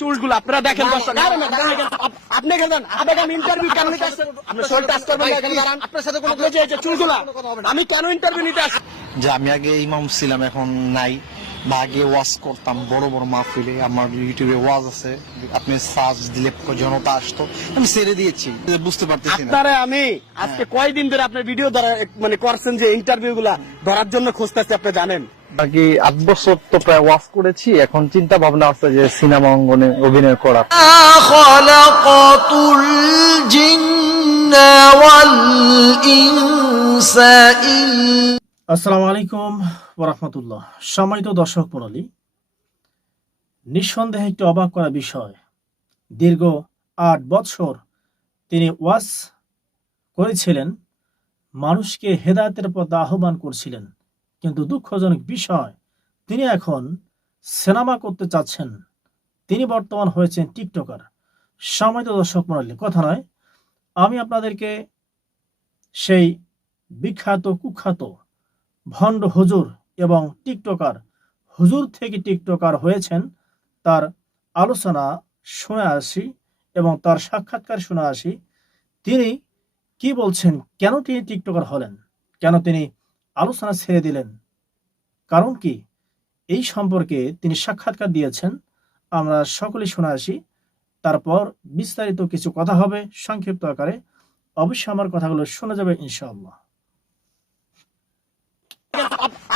চুলগুলো আপনারা দেখেন দর্শক, আপনি গেলেন আবেগাম ইন্টারভিউ কেন নিতে আসছেন? আপনি শরীর টাচ করবেন না, এখানে দাঁড়ান। আপনার সাথে কোনো চুলগুলো আমি কেন ইন্টারভিউ নিতে আসছি? যে আমি আগে ইমাম ছিলাম, এখন নাই, বা আগে ওয়াজ করতাম বড় বড় মাহফিলে, আমার ইউটিউবে ওয়াজ আছে, আপনি সার্চ দিলে জনতা আসতো, আমি ছেড়ে দিয়েছি, বুঝতে পারতেছি না। আপনারা আমি আজকে কয়দিন ধরে আপনার ভিডিও ধরা মানে করছেন যে ইন্টারভিউ গুলা ধরার জন্য খুঁজতেছি, আপনি জানেন। বাকি 8 বছর তো প্রায় ওয়াজ করেছি, এখন চিন্তা ভাবনা আছে যে সিনেমা অঙ্গনে অভিনয় করা। আসসালামু আলাইকুম ওয়া রাহমাতুল্লাহ। সম্মানিত দর্শক মণ্ডলী, নিঃসন্দেহে একটি অবাক করা বিষয়, দীর্ঘ 8 বছর তিনি ওয়াজ করেছিলেন, মানুষকে হেদায়েতের পথে আহ্বান করছিলেন, কিন্তু দুঃখজনক বিষয় তিনি এখন সিনেমা করতে চাচ্ছেন। তিনি বর্তমান হয়েছেন টিকটকার। সম্মানিত দর্শক মণ্ডলী, কথা নয়, আমি আপনাদেরকে সেই বিখ্যাত কুখ্যাত ভণ্ড হুজুর এবং টিকটকার হুজুর থেকে টিকটকার হয়েছেন তার আলোচনা শুনে আসি এবং তার সাক্ষাৎকার শুনে আসি। তিনি কি বলছেন, কেন তিনি টিকটকার হলেন, কেন তিনি আলোচনা ছেড়ে দিলেন, কারণ কি, এই সম্পর্কে তিনি সাক্ষাৎকার দিয়েছেন, আমরা সকলে শুনে আসি। তারপর বিস্তারিত কিছু কথা হবে সংক্ষিপ্ত আকারে। অবশ্যই আমার কথাগুলো শোনা যাবে ইনশাআল্লাহ।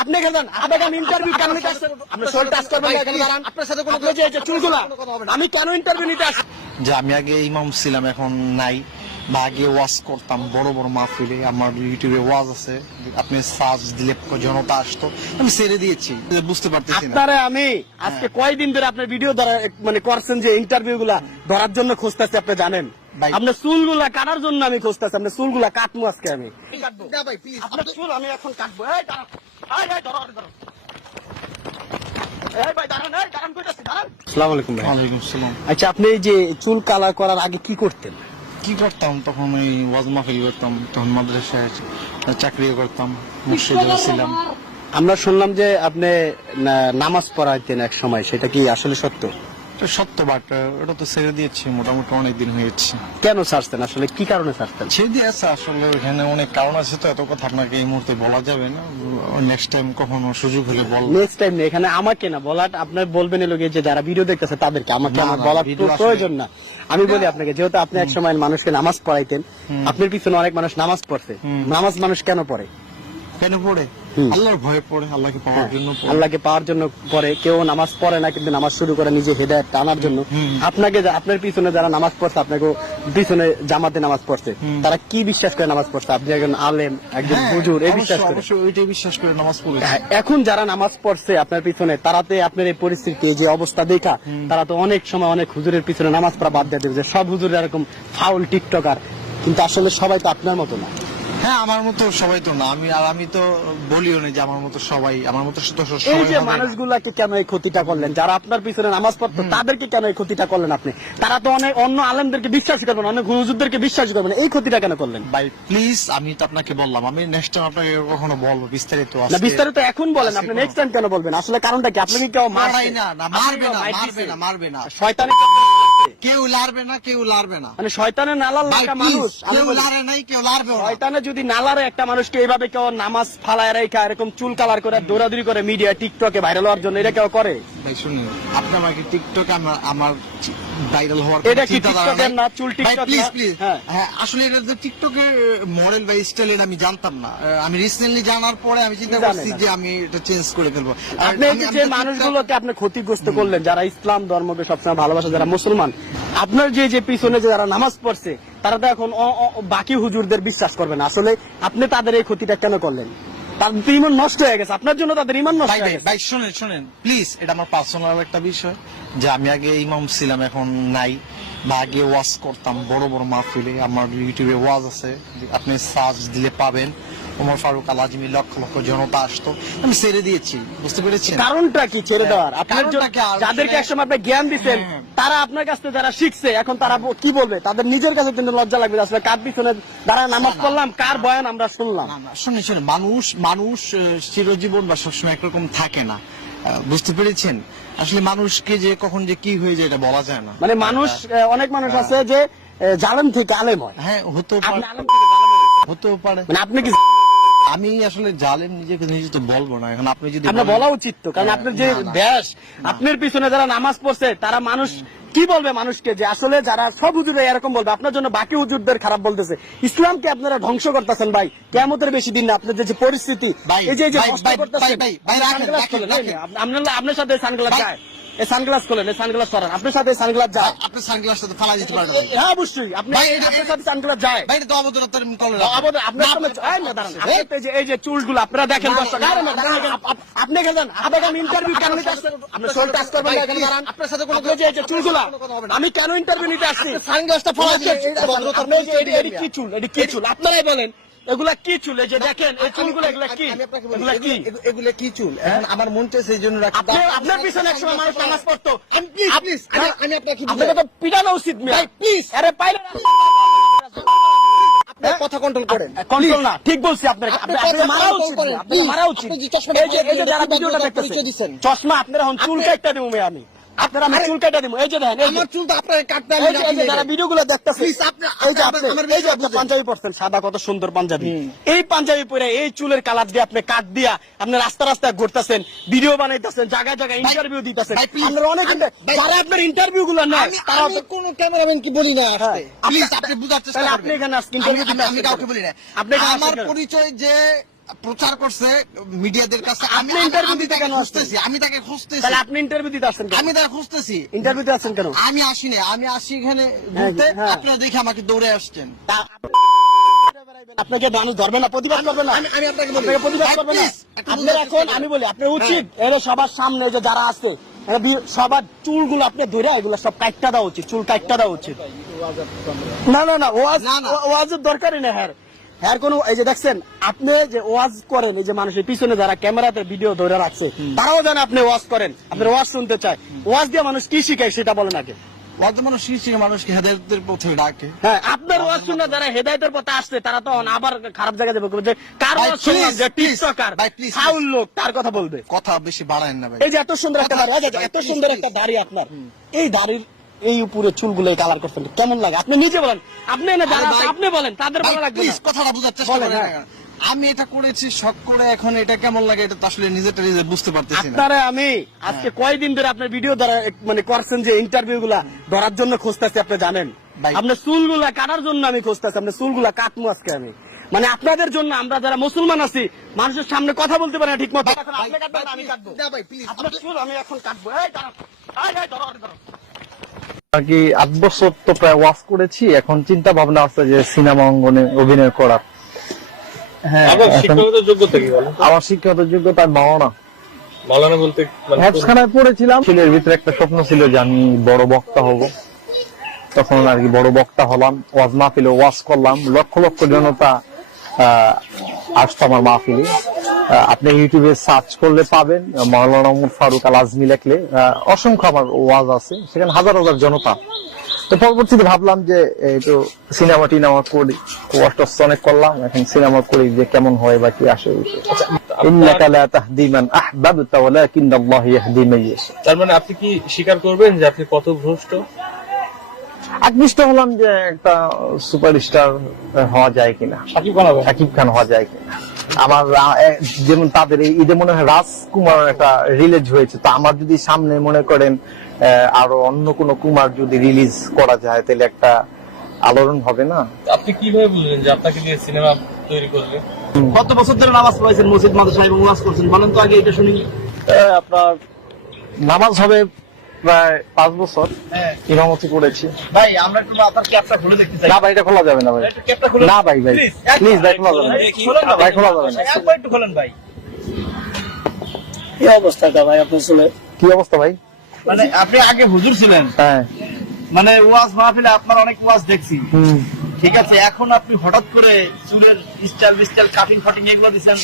আপনি গেলেন আবেগাম ইন্টারভিউ কেন নিতে আসছেন? আপনি শরীর টাচ করবেন না, এখানে দাঁড়ান। আপনার সাথে কোনো চুলগুলো আমি কেন ইন্টারভিউ নিতে আসছি? যে আমি আগে ইমাম ছিলাম, এখন নাই, বা আগে ওয়াজ করতাম বড় বড় মাহফিলে, আমার ইউটিউবে ওয়াজ আছে, আপনি সার্চ দিলে জনতা আসতো, আমি ছেড়ে দিয়েছি, বুঝতে পারতেছি না। আপনারা আমি আজকে কয়দিন ধরে আপনার ভিডিও ধরা মানে করছেন যে ইন্টারভিউ গুলা ধরার জন্য খুঁজতেছি, আপনি জানেন। আপনার চুলগুলা কাটার জন্য আমি খুঁজতেছি, আপনার চুলগুলা কাটবো আজকে আমি। আপনার চুল আমি এখন কাটবো। এই দাঁড়ান, এই ধরো, ধরো। এই ভাই দাঁড়ান, এই দাঁড়ান, কইতাছি দাঁড়ান। আসসালামু আলাইকুম ভাই। ওয়ালাইকুম আসসালাম। আচ্ছা, আপনি এই যে চুল কালার করার আগে কি করতেন? কি করতাম তখন? ওই ওয়াজ মাহফিল করতাম, তখন মাদ্রাসায় চাকরিও করতাম, মসজিদে ছিলাম। আমরা শুনলাম যে আপনি নামাজ পড়াইতেন এক সময়, সেটা কি আসলে সত্য? এটা সত্য, বাট ওটা তো ছেড়ে দিয়েছি, মোটামুটি অনেকদিন হয়েছে। কেন ছাড়তেন, আসলে কি কারণে ছাড়তেন? ছেড়ে দিয়েছে আসলে, ওখানে অনেক কারণ আছে, তো এত কথা আপনাকে এই মুহূর্তে বলা যাবে না, নেক্সট টাইম কখনো সুযোগ হলে বলবো। নেক্সট টাইম এখানে আমাকে না বলার, আপনার বলবেন এর যে যারা ভিডিও দেখতেছে তাদেরকে, আমাকে না, আমার না, বলার ভিডিও আসলে- প্রয়োজন না। আমি বলি আপনাকে, যেহেতু আপনি এক সময় মানুষকে নামাজ পড়াইতেন, আপনার পিছনে অনেক মানুষ নামাজ পড়ছে, নামাজ মানুষ কেন পড়ে? কেন পড়ে? আল্লাহর ভয়ে পড়ে, আল্লাহকে পাওয়ার জন্য পড়ে। আল্লাহকে পাওয়ার জন্য পড়ে। কেউ নামাজ পড়ে না, কিন্তু নামাজ শুরু করে নিজে হেদায়েত টানার জন্য। আপনাকে আপনার পিছনে যারা নামাজ পড়ছে, আপনাকে পিছনে জামাতে নামাজ পড়ছে, তারা কি বিশ্বাস করে নামাজ পড়ছে? আপনি একজন আলেম, একজন হুজুর, এই বিশ্বাস করে। অবশ্যই ওইটাই বিশ্বাস করে নামাজ পড়েছে। হ্যাঁ, এখন যারা নামাজ পড়ছে আপনার পিছনে, তারাতে আপনার এই পরিস্থিতি, এই যে অবস্থা দেখা, তারা তো অনেক সময় অনেক হুজুরের পিছনে নামাজ পড়া বাদ দিয়ে দেবে, যে সব হুজুর এরকম ফাউল টিকটকার। কিন্তু আসলে সবাই তো আপনার মতো না। হ্যাঁ, আমার মতো সবাই তো না, আমি তো বলিও না যে আমার মতো সবাই, আমার মতো এই যে সবাই। মানুষগুলাকে কেন এই ক্ষতিটা করলেন, যারা আপনার পিছনে নামাজ পড়তো তাদেরকে কেন এই ক্ষতিটা করলেন আপনি? তারা তো অনেক অন্য আলেমদেরকে বিশ্বাস করবেন, অনেক হুজুরদেরকে বিশ্বাস করবেন, এই ক্ষতিটা কেন করলেন? ভাই প্লিজ, আমি তো আপনাকে বললাম, আমি নেক্সট টাইম আপনাকে কখনো বলবো বিস্তারিত। না, বিস্তারিত এখন বলেন, আপনি নেক্সট টাইম কেন বলবেন? আসলে কারণটা কি? আপনাকে কেউ মারছে? শয়তানের কেউ লাড়বে না, কেউ লাড়বে না, মানে শয়তানের নালার লাগা মানুষ। কেউ লাড়ে নাই, কেউ লাড়বে না। শয়তানে যদি নালারে একটা মানুষকে এইভাবে কেউ নামাজ ফালায় রেখা এরকম চুল কালার করে দৌড়াদৌড়ি করে মিডিয়া টিকটকে ভাইরাল হওয়ার জন্য, এটা কেউ করে? ভাই শুনুন, আপনি আমাকে টিকটকে আমার ভাইরাল হওয়ার এটা কি টিকটকের না, চুল টিকটক প্লিজ না? প্লিজ। হ্যাঁ, হ্যাঁ, আসলে এটা যে টিকটকের মডেল বা স্টাইল, আমি জানতাম না। আমি রিসেন্টলি জানার পরে আমি চিন্তা করছি যে আমি এটা চেঞ্জ করে ফেলবো। আপনি এই যে মানুষগুলোকে আপনি ক্ষতিগ্রস্ত করলেন, যারা ইসলাম ধর্মকে সবসময় ভালোবাসে, যারা মুসলমান, আপনার যে পিছনে যে যারা নামাজ পড়ছে, তারা তো এখন বাকি হুজুরদের বিশ্বাস করবে না। আসলে আপনি তাদের এই ক্ষতিটা কেন করলেন? তাদের ইমান নষ্ট হয়ে গেছে, আপনার জন্য তাদের ইমান নষ্ট হয়ে গেছে। ভাই শুনেন প্লিজ, এটা আমার পার্সোনাল একটা বিষয়, যে আমি আগে ইমাম ছিলাম, এখন নাই, বা আগে ওয়াজ করতাম বড় বড় মাহফিলে, আমার ইউটিউবে ওয়াজ আছে, আপনি সার্চ দিলে পাবেন, ওমর ফারুক আল আজমি, লক্ষ লক্ষ জনতা আসতো, আমি ছেড়ে দিয়েছি, বুঝতে পেরেছি। কারণটা কি ছেড়ে দেওয়ার? আপনার যাদেরকে একসময় আপনি জ্ঞান দিচ্ছেন, তারা আপনার কাছ থেকে যারা শিখছে, এখন তারা কি বলবে? তাদের নিজের কাছে কিন্তু লজ্জা লাগবে, আসলে কার পিছনে দাঁড়া নামাজ পড়লাম, কার বয়ান আমরা শুনলাম। শুনে মানুষ চিরজীবন বা সবসময় একরকম থাকে না, বুঝতে পেরেছেন। আসলে মানুষকে যে কখন যে কি হয়ে যায় এটা বলা যায় না। মানে মানুষ অনেক মানুষ আছে যে জালেম থেকে আলেম হয়। হ্যাঁ হতেও আপনি পারে, আলেম থেকে জালেম হয়েছেন। হতেও পারে। মানে আপনি কি আমি আসলে জালেম নিজেকে নিজে তো বলবো না, এখন আপনি যদি আপনার বলেন- বলা উচিত তো, কারণ আপনার যে না, না। ব্যাস, আপনার পিছনে যারা নামাজ পড়ছে তারা মানুষ কি বলবে মানুষকে, যে আসলে যারা সব হুজুরে এরকম বলবে আপনার জন্য বাকি হুজুরদের খারাপ বলতেছে। ইসলামকে আপনারা ধ্বংস করতেছেন ভাই, কিয়ামতের বেশি দিন না। আপনার যে পরিস্থিতি, ভাই, এই যে ভাই, কষ্ট ভাই, করতেছেন, ভাই, ভাই, আপনি রাখেন, সানগ্লাস রাখেন, খোলেন, রাখেন। আপনার সাথে সানগ্লাস ভাই। যায়, এই সানগ্লাস খোলেন, এই সানগ্লাস সরান, আপনার সাথে সানগ্লাস যায়। আপনি সানগ্লাসটা তো ফালাই দিতে পারবেন। হ্যাঁ অবশ্যই, আপনি ভাই, এটা- আপনার সাথে সানগ্লাস যায়। ভাই এটা তো অবদানতার কলে আপনার সামনে এই না দাঁড়ান, আপনার তো এই যে চুলগুলো আপনারা দেখেন দর্শক, আরে না, দাঁড়ান, আপনি গেছেন আপনাকে আমি ইন্টারভিউ কেন নিতে আসছি? আপনি শোল টাচ করবেন না, এখানে দাঁড়ান। আপনার সাথে কোনো আপনি যে এই যে চুলগুলো, আমি কেন ইন্টারভিউ নিতে আসছি? সানগ্লাসটা ফালাই দিয়ে আপনি যে এটি কি চুল, এটি কি চুল, আপনারাই বলেন এগুলা কি চুল? এই যে দেখেন এই চুলগুলো, এগুলা কি, এগুলা কি? এগুলো কি চুল? এখন আমার মন চাইছে এই জন্য রাখি। আপনার পিছনে একসময় মানুষ নামাজ পড়তো, প্লিজ আমি আপনাকে আপনাকে তো পিটানো উচিত মিয়া। ভাই, please। আরে পাইলে না। আপনার কথা কন্ট্রোল করেন। কন্ট্রোল না, ঠিক বলছি আপনাকে, আপনি আপনাকে কথা মারা control উচিত, করেন, আপনাকে please। মারা উচিত। আপনি যে চশমাটা এই যে যারা পরে ভিডিওটা পরিচয় দেখতেছেন, দিচ্ছেন। চশমা আপনারা এখন চুল কাটতে দিব মেয়ে আমি, আপনারা আমি চুল কাটা দিব। এই যে দেখেন, এই যে আমার চুল তো আপনার কাটতে এই যে- এই যে যারা ভিডিওগুলো দেখতেছে, Please, আপনি- এই যে আপনি- আমার এই যে আপনি পাঞ্জাবি পরছেন, সাদা কত সুন্দর পাঞ্জাবি, এই পাঞ্জাবি পরে এই চুলের কালার দিয়ে আপনি কাট দিয়া আপনি রাস্তা রাস্তায় ঘুরতেছেন, ভিডিও বানাইতেছেন, জায়গায় জায়গায় ইন্টারভিউ দিতেছেন। ভাই, please। আপনারা অনেক যারা আপনার ইন্টারভিউ গুলো নেয় তারা আমি কোন ক্যামেরাম্যান কি বলি না আসতে। হ্যাঁ। প্লিজ আপনি বুঝার চেষ্টা তাহলে করবেন। আপনি এখানে আজকে interview দিতে আমি আসছেন কাউকে কেন? বলি না। আপনি এখানে আমার আসছেন কেন? পরিচয় যে প্রচার করছে মিডিয়াদের কাছে, আপনি interview দিতে তাকে কেন আসছেন? খুঁজতেছি, আমি তাকে খুঁজতেছি, তাহলে আপনি ইন্টারভিউ দিতে আসছেন কেন? আমি তাকে খুঁজতেছি। ইন্টারভিউ দিতে আসছেন কেন? আমি আসিনি, আমি আসি এখানে ঘুরতে, হ্যাঁ। আপনারা দেখে আমাকে দৌড়ে আসছেন। আপনাকে মানুষ ধরবে না, প্রতিবাদ করবে না, আমি আপনাকে বলি, আপনাকে প্রতিবাদ ভাই, করবে না। please, একটু আপনার বুঝার এখন চেষ্টা আমি করেন। বলি আপনার উচিত এর সবার সামনে যে যারা আছে সবার চুলগুলো আপনি ধরে এগুলো সব কাটটা দেওয়া উচিত, চুল কাটটা দেওয়া উচিত। না না না, ওয়াজ না, না। ওয়াজের দরকারই নেই। হ্যাঁ কোনো, এই যে দেখছেন আপনি যে ওয়াজ করেন, এই যে মানুষের পিছনে যারা ক্যামেরাতে ভিডিও ধরে রাখছে তারাও জানে আপনি ওয়াজ করেন, আপনার ওয়াজ শুনতে চায়। ওয়াজ দিয়ে মানুষ কি শিখায় সেটা বলেন আগে। বর্তমান মানুষ শীর্ষে মানুষকে হেদায়েতের পথে ডাকে। হ্যাঁ, আপনার ওয়াজ শুনে যারা হেদায়েতের পথে আসছে তারা তো আবার খারাপ জায়গায় যাবে, যে কার ভাই, ওয়াজ শুনলাম, যে please, please, টিকটকার ভাই, please, ফাউল লোক তার কথা বলবে। কথা বেশি বাড়ায়েন না ভাই। এই যে এত সুন্দর একটা কথা- দাড়ি, এত ভাই, সুন্দর please, একটা দাড়ি আপনার, এই দাড়ির এই উপরে চুলগুলো কালার করছেন কেমন লাগে? আপনি নিজে বলেন, আপনি না যারা আরে আছে, ভাই, আপনি বলেন, তাদের ভাই, ভালো লাগবে please, না। কথাটা বোঝার চেষ্টা বলেন, করেন। হ্যাঁ। আমি এটা করেছি শখ করে, এখন এটা কেমন লাগে এটা তো আসলে নিজেটা নিজে বুঝতে পারতেছি না। আপনারা আমি আজকে কয়দিন ধরে আপনার ভিডিও দ্বারা মানে করছেন যে ইন্টারভিউ গুলা ধরার জন্য খুঁজতেছি, আপনি জানেন ভাই। আপনার চুলগুলা কাটার জন্য আমি খুঁজতেছি, আপনার চুলগুলা কাটবো আজকে আমি, মানে আপনাদের জন্য। আমরা যারা মুসলমান আছি মানুষের সামনে কথা বলতে পারে না ঠিক মতো, এখন আপনি কাটবেন না আমি কাটবো, না ভাই, please, আপনার চুল আমি এখন কাটবো। এই দাঁড়ান, এই ধরো, ধরো। আর কি 8 বছর তো প্রায় ওয়াজ করেছি, এখন চিন্তা ভাবনা আছে যে সিনেমা অঙ্গনে অভিনয় করার। হ্যাঁ, আপনার এখন শিক্ষাগত যোগ্যতা কি বলেন তো? আমার শিক্ষাগত যোগ্যতা ভালো না। মাওলানা বলতে মানে হ্যাপসখানায় পড়েছিলাম, ছেলের ভিতরে একটা স্বপ্ন ছিল যে আমি বড় বক্তা হব। তখন আর কি বড় বক্তা হলাম, ওয়াজ মাহফিলে ওয়াজ করলাম, লক্ষ লক্ষ জনতা আসতো আমার মাহফিলে। আপনি ইউটিউবে সার্চ করলে পাবেন, মাওলানা ওমর ফারুক আল আজমি লিখলে অসংখ্য আমার ওয়াজ আছে, সেখানে হাজার হাজার জনতা। তো পরবর্তীতে ভাবলাম যে একটু সিনেমা টিনেমা করি, ওয়াজ অনেক করলাম, এখন সিনেমা করি যে কেমন হয় বা কি আসে। ইন্নাকা লা তাহদি মান আহবাবতা ওয়ালাকিন্নাল্লাহু ইয়াহদি মান ইয়াশা। তার মানে আপনি কি স্বীকার করবেন যে আপনি কত ভ্রষ্ট? আকৃষ্ট হলাম যে একটা সুপারস্টার হওয়া যায় কিনা, সাকিব খান হবে। শাকিব খান হওয়া যায় কিনা। আমার যেমন তাদের এই ঈদে মনে হয় রাজকুমার একটা রিলিজ হয়েছে, তো আমার যদি সামনে মনে করেন আরো অন্য কোন কুমার যদি রিলিজ করা যায় তাহলে একটা আলোড়ন হবে না? আপনি কিভাবে বুঝলেন যে আপনাকে দিয়ে সিনেমা তৈরি করবে? কত বছর ধরে নামাজ পড়াইছেন মসজিদ মাদ্রাসা এবং ওয়াজ করছেন বলেন তো আগে, এটা শুনি। আপনার নামাজ হবে প্রায় 5 বছর, ইমামতি করেছি। ভাই আমরা একটু আপনার ক্যাপটা খুলে দেখতে চাই। না ভাই, এটা খোলা যাবে না ভাই, একটু ক্যাপটা খুলে না ভাই, ভাই প্লিজ ভাই খোলা যাবে না, খুলেন না ভাই খোলা যাবে না। একবার একটু খুলেন ভাই। কি অবস্থাটা ভাই আপনার চুলে? কি অবস্থা ভাই? মানে আপনি আগে হুজুর ছিলেন, হ্যাঁ, মানে ওয়াজ মাহফিলে আপনার অনেক ওয়াজ দেখছি, হুম। ঠিক আছে, এখন আপনি হঠাৎ করে চুলের স্টাইল কাটিং ফাটিং এগুলো দিচ্ছেন,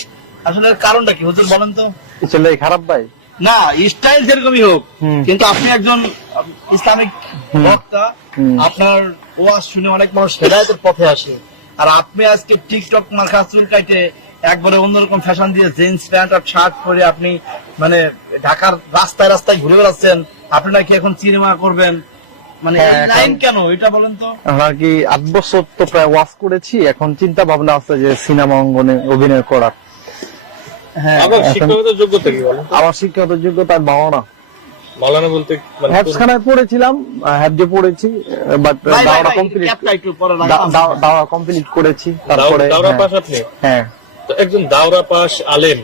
আসলে এর কারণটা কি হুজুর বলেন তো? ছেলে খারাপ ভাই? না, স্টাইল যেরকমই হোক, হুম। কিন্তু আপনি একজন ইসলামিক বক্তা, হুম। আপনার ওয়াজ শুনে অনেক মানুষ হেদায়েতের পথে আসে, আর আপনি আজকে টিকটক মার্কা চুল কাটে একবারে অন্যরকম ফ্যাশন দিয়ে জিন্স প্যান্ট আর শার্ট পরে আপনি মানে ঢাকার রাস্তায় রাস্তায় ঘুরে বেড়াচ্ছেন, আপনি নাকি এখন সিনেমা করবেন, মানে হ্যাঁ, এই লাইন কেন এটা বলেন তো? আমরা আর কি 8 বছর তো প্রায় ওয়াজ করেছি, এখন চিন্তা ভাবনা আছে যে সিনেমা অঙ্গনে অভিনয় করার। হ্যাঁ, আবার শিক্ষাগত যোগ্যতা কি বলেন? আমার শিক্ষাগত যোগ্যতা মাওলানা। মাওলানা বলতে মানে কোন- হ্যাফজখানায় পড়েছিলাম, হ্যাফজে পড়েছি, বাট ভাই, ভাই, দাওরা ভাই, কমপ্লিট ক্যাপটা একটু পরে লাগান। দাওরা কমপ্লিট করেছি। তারপরে দাওরা হ্যাঁ, পাস আপনি? হ্যাঁ তো একজন দাওরা পাস আলেম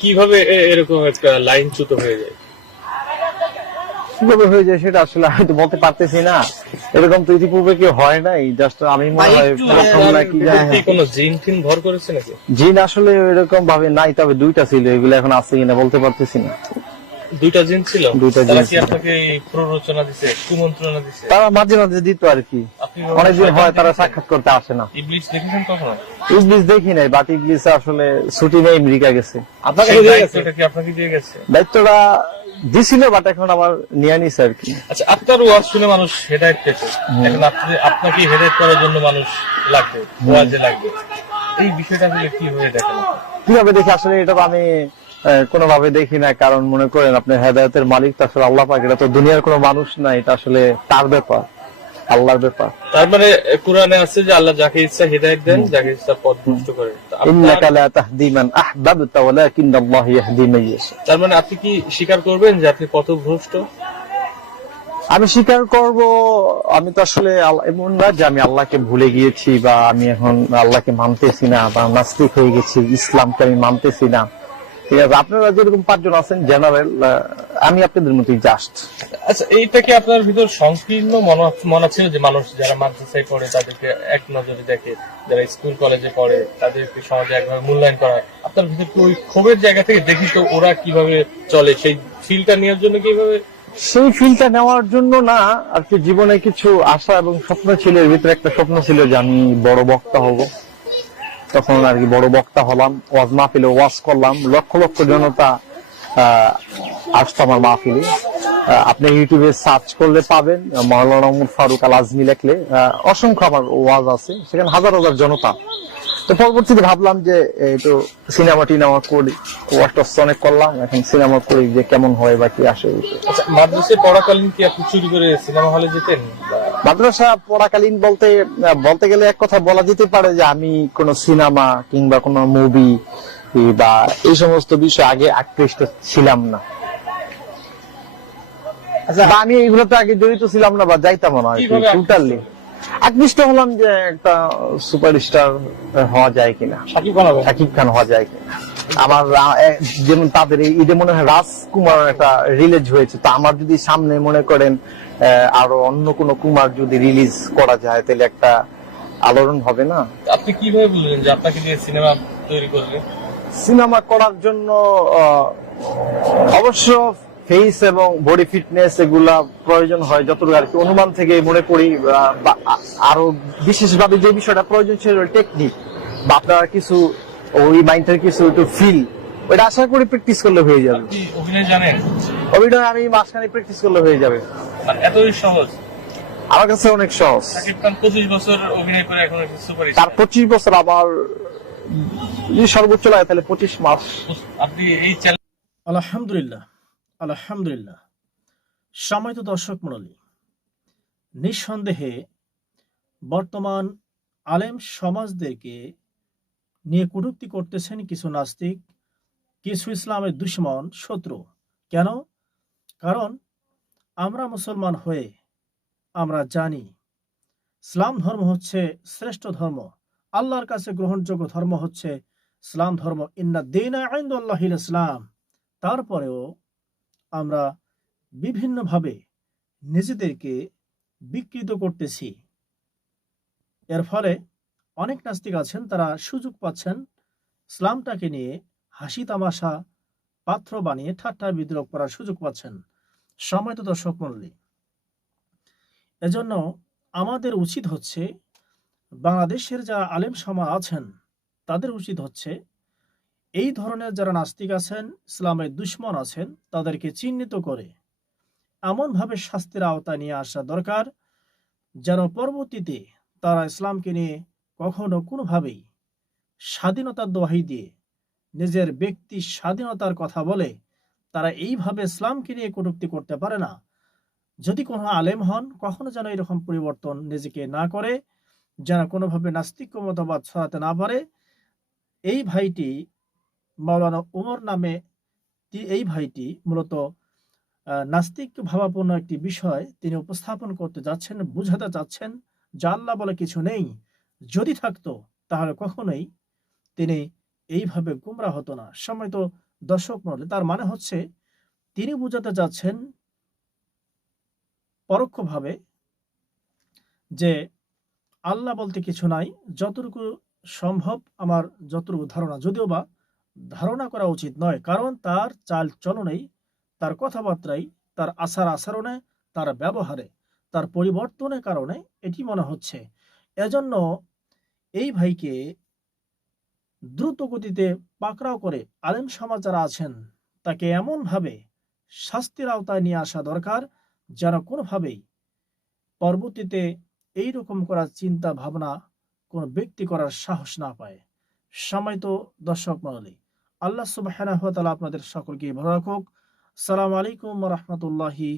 কিভাবে এরকম একটা লাইনচ্যুত হয়ে যায়? কিভাবে হয়ে যায় সেটা আসলে আমি তো বলতে পারতেছি না, এরকম তো ইতিপূর্বে কি হয় নাই, জাস্ট আমি মনে ভাই, হয় একটু, প্রথম নাকি এর কি কোনো জিন টিন ভর করেছে নাকি? জিন আসলে এরকম ভাবে নাই, তবে 2টা ছিল, এগুলো এখন আছে কিনা বলতে পারতেছি না। 2টা জিন ছিল? দুইটা জিন তারা কি ছিল। আপনাকে এই প্ররোচনা দিছে, কুমন্ত্রণা দিছে? তারা মাঝে মাঝে দিত আর কি, আপনি অনেকদিন হয় তারা দেখেছেন? সাক্ষাৎ করতে আসে না। ইবলিশ দেখেছেন কখনো? ইবলিস দেখি নাই, বাট ইবলিস আসলে ছুটি নেই, আমেরিকা গেছে। আপনাকে সেই দিয়ে গেছে? দায়িত্বটা কি আপনাকে দিয়ে গেছে? দায়িত্বটা দিছিল, বাট এখন আমার নিয়ে নিছে আর কি। আচ্ছা, আপনার ওয়াজ শুনে মানুষ হেদায়েত পেয়েছে, এখন আপনাকে হেদায়েত করার জন্য মানুষ লাগবে, ওয়াজে লাগবে, এই বিষয়টা আসলে কি হয়ে দেখেন? কিভাবে দেখি আসলে এটা তো আমি কোনোভাবে দেখি না, কারণ মনে করেন আপনি হেদায়েতের মালিক তো আসলে আল্লাহ পাক, এটা তো দুনিয়ার কোনো মানুষ না, এটা আসলে তার ব্যাপার, আল্লাহর ব্যাপার। তার মানে কোরআনে আছে যে আল্লাহ যাকে ইচ্ছা হেদায়েত দেন, যাকে ইচ্ছা পথ ভ্রষ্ট করেন। তো ইন্নাকা আপনার- লা তাহদি মান আহবাবতা ওয়ালাকিন্নাল্লাহ ইয়াহদি মান ইয়াশা। তার মানে আপনি কি স্বীকার করবেন যে আপনি পথভ্রষ্ট? আমি স্বীকার করব, আমি তো আসলে এমন না যে আমি আল্লাহকে ভুলে গিয়েছি বা আমি এখন আল্লাহকে মানতেছি না বা নাস্তিক হয়ে গেছি, ইসলামকে আমি মানতেছি না। ঠিক আছে, আপনারা যেরকম 5 জন আছেন জেনারেল, আমি আপনাদের মতোই জাস্ট। আচ্ছা, এইটা কি আপনার ভিতর সংকীর্ণ মনে ছিল যে মানুষ যারা মাদ্রাসায় পড়ে তাদেরকে এক নজরে দেখে, যারা স্কুল কলেজে পড়ে তাদেরকে সমাজে একভাবে মূল্যায়ন করা হয়? আপনার ভিতর কি ওই ক্ষোভের জায়গা থেকে দেখি তো ওরা কিভাবে চলে, সেই ফিলটা নেওয়ার জন্য কিভাবে? সেই ফিলটা নেওয়ার জন্য না আর কি, জীবনে কিছু আশা এবং স্বপ্ন ছিল, এর ভিতরে একটা স্বপ্ন ছিল যে আমি বড় বক্তা হব। তখন আর কি বড় বক্তা হলাম, ওয়াজ মাহফিলে ওয়াজ করলাম, লক্ষ লক্ষ জনতা আসতো আমার মাহফিলে। আপনি ইউটিউবে সার্চ করলে পাবেন, মাওলানা উমর ফারুক আল আজমি লিখলে অসংখ্য আমার ওয়াজ আছে, সেখানে হাজার হাজার জনতা। তো পরবর্তীতে ভাবলাম যে একটু সিনেমা টিনেমা করি, ওয়াজ অনেক করলাম, এখন সিনেমা করি যে কেমন হয় বা কি আসে। আচ্ছা, মাদ্রাসায় পড়াকালীন কি আপনি চুরি করে সিনেমা হলে যেতেন? মাদ্রাসা পড়াকালীন বলতে গেলে এক কথা বলা যেতে পারে যে আমি কোন সিনেমা কিংবা কোন মুভি বা এই সমস্ত বিষয় আগে আকৃষ্ট ছিলাম না। আচ্ছা, বা আমি এইগুলোতে আগে জড়িত ছিলাম না বা যাইতাম না কিভাবে টোটালি। আকৃষ্ট হলাম যে একটা সুপারস্টার হওয়া যায় কিনা, সাকিব খান হবে? শাকিব খান হওয়া যায় কিনা। আমার যেমন তাদের এই ঈদে মনে হয় রাজকুমার একটা রিলিজ হয়েছে, তো আমার যদি সামনে মনে করেন আরো অন্য কোন কুমার যদি রিলিজ করা যায়, তাহলে একটা আলোড়ন হবে না? আপনি কিভাবে বুঝলেন যে আপনাকে দিয়ে সিনেমা তৈরি করবে? সিনেমা করার জন্য অবশ্য ফেস এবং বডি ফিটনেস এগুলা প্রয়োজন হয়, যতটুকু আর কি অনুমান থেকে মনে করি। বা আরো বিশেষভাবে যে বিষয়টা প্রয়োজন ছিল টেকনিক বা আপনার কিছু ওই মাইন্ডের কিছু একটু ফিল, ওইটা আশা করি প্র্যাকটিস করলে হয়ে যাবে। আপনি অভিনয় জানেন? অভিনয় আমি মাঝখানে প্র্যাকটিস করলে হয়ে যাবে। মানে এতই সহজ? আমার কাছে অনেক সহজ। শাকিব খান 25 বছর অভিনয় করে এখন একটা তার সুপারস্টার। 25 বছর, আবার যদি সর্বোচ্চ লাগে তাহলে 25 মাস। আপনি এই চ্যালেঞ্জ আলহামদুলিল্লাহ, আলহামদুলিল্লাহ। সম্মানিত দর্শক মণ্ডলী, নিঃসন্দেহে বর্তমান আলেম সমাজদেরকে নিয়ে কটূক্তি করতেছেন কিছু নাস্তিক, কিছু ইসলামের দুশ্মন শত্রু। কেন? কারণ আমরা মুসলমান হয়ে আমরা জানি ইসলাম ধর্ম হচ্ছে শ্রেষ্ঠ ধর্ম, আল্লাহর কাছে গ্রহণযোগ্য ধর্ম হচ্ছে ইসলাম ধর্ম। ইন্না দীনা ইনদাল্লাহিল ইসলাম। তারপরেও আমরা বিভিন্নভাবে নিজেদেরকে বিকৃত করতেছি। এর ফলে অনেক নাস্তিক আছেন, তারা সুযোগ পাচ্ছেন ইসলামটাকে নিয়ে হাসি তামাশা পাত্র বানিয়ে ঠাট্টা বিদ্রোহ করার সুযোগ পাচ্ছেন। সম্মানিত দর্শক মণ্ডলী, এজন্য আমাদের উচিত হচ্ছে, বাংলাদেশের যারা আলেম সমাজ আছেন তাদের উচিত হচ্ছে এই ধরনের যারা নাস্তিক আছেন, ইসলামের দুশ্মন আছেন, তাদেরকে চিহ্নিত করে এমনভাবে শাস্তির আওতায় নিয়ে আসা দরকার যেন পরবর্তীতে তারা ইসলামকে নিয়ে কখনো কোনোভাবেই স্বাধীনতার দোহাই দিয়ে, নিজের ব্যক্তি স্বাধীনতার কথা বলে তারা এইভাবে ইসলামকে নিয়ে কটূক্তি করতে পারে না। যদি কোনো আলেম হন, কখনো যেন এরকম পরিবর্তন নিজেকে না করে, যেন কোনোভাবে নাস্তিক্য মতবাদ ছড়াতে না পারে। এই ভাইটি মাওলানা উমর নামে, এই ভাইটি মূলত নাস্তিক ভাবাপন্ন একটি বিষয় তিনি উপস্থাপন করতে যাচ্ছেন, বুঝাতে যাচ্ছেন যে আল্লাহ বলে কিছু নেই। যদি থাকতো তাহলে কখনোই তিনি এইভাবে গুমরা হতো না। সম্মানিত দর্শক মণ্ডলী, তার মানে হচ্ছে তিনি বুঝাতে যাচ্ছেন পরোক্ষভাবে যে আল্লাহ বলতে কিছু নাই, যতটুকু সম্ভব আমার যতটুকু ধারণা, যদিও বা ধারণা করা উচিত নয়, কারণ তার চাল চলনেই, তার কথাবার্তায়, তার আচার আচরণে, তার ব্যবহারে, তার পরিবর্তনের কারণে এটি মনে হচ্ছে। এজন্য এই ভাইকে দ্রুত গতিতে পাকড়াও করে আলেম সমাজ যারা আছেন তাকে এমনভাবে শাস্তির আওতায় নিয়ে আসা দরকার যেন কোনোভাবেই পরবর্তীতে এইরকম করার চিন্তা ভাবনা কোনো ব্যক্তি করার সাহস না পায়। সম্মানিত দর্শক মণ্ডলী, আল্লাহ সুবহানাহু ওয়া তাআলা আপনাদের সকলকে ভালো রাখুক। আসসালামু আলাইকুম ওয়া রাহমাতুল্লাহি